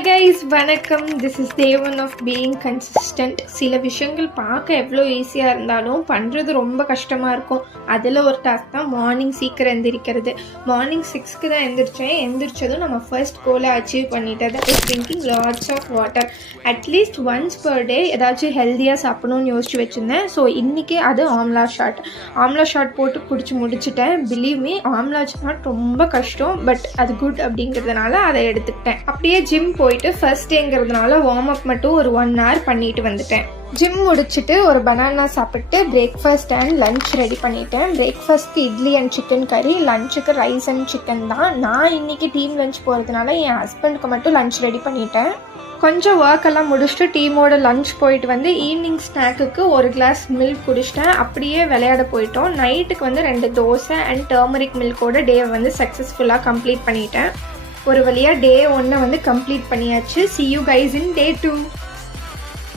Hi guys, வணக்கம். This is தேவன் of being consistent. சில விஷயங்கள் பார்க்க எவ்வளோ ஈஸியாக இருந்தாலும் பண்ணுறது ரொம்ப கஷ்டமாக இருக்கும். அதில் ஒரு டாஸ்க் தான் மார்னிங் சீக்கிரம் எந்திரிக்கிறது. மார்னிங் 6க்கு தான் எந்திரிச்சதும் நம்ம ஃபர்ஸ்ட் கோலை அச்சீவ் பண்ணிட்டது is drinking lots of water. At least once per day ஏதாச்சும் ஹெல்த்தியாக சாப்பிடணும்னு யோசிச்சு வச்சுருந்தேன். ஸோ இன்றைக்கி அது ஆம்லா ஷாட் போட்டு குடிச்சு முடிச்சுட்டேன். பிலீவ் மீ, ஆம்லா ஷாட் ரொம்ப கஷ்டம், பட் அது குட் அப்படிங்கிறதுனால அதை எடுத்துக்கிட்டேன். அப்படியே ஜிம் போயிட்டு ஃபர்ஸ்ட் டேங்கிறதுனால வார்ம் அப் மட்டும் ஒரு 1 hour பண்ணிட்டு வந்துட்டேன். ஜிம் முடிச்சுட்டு ஒரு பனானா சாப்பிட்டு பிரேக்ஃபாஸ்ட் அண்ட் லன்ச் ரெடி பண்ணிட்டேன். பிரேக்ஃபாஸ்ட்க்கு இட்லி அண்ட் சிக்கன் கறி, லஞ்சுக்கு ரைஸ் அண்ட் சிக்கன் தான். நான் இன்னைக்கு டீம் லஞ்ச் போகிறதுனால என் ஹஸ்பண்டுக்கு மட்டும் லஞ்ச் ரெடி பண்ணிட்டேன். கொஞ்சம் ஒர்க் எல்லாம் முடிச்சுட்டு டீமோட லஞ்ச் போயிட்டு வந்து ஈவினிங் ஸ்நாக்குக்கு ஒரு கிளாஸ் மில்க் குடிச்சிட்டேன். அப்படியே விளையாட போயிட்டோம். நைட்டுக்கு வந்து 2 தோசை அண்ட் டர்மரிக் மில்கோட டே வந்து சக்ஸஸ்ஃபுல்லாக கம்ப்ளீட் பண்ணிட்டேன். ஒரு வழியாக டே 1 வந்து கம்ப்ளீட் பண்ணியாச்சு. See you guys in day 2.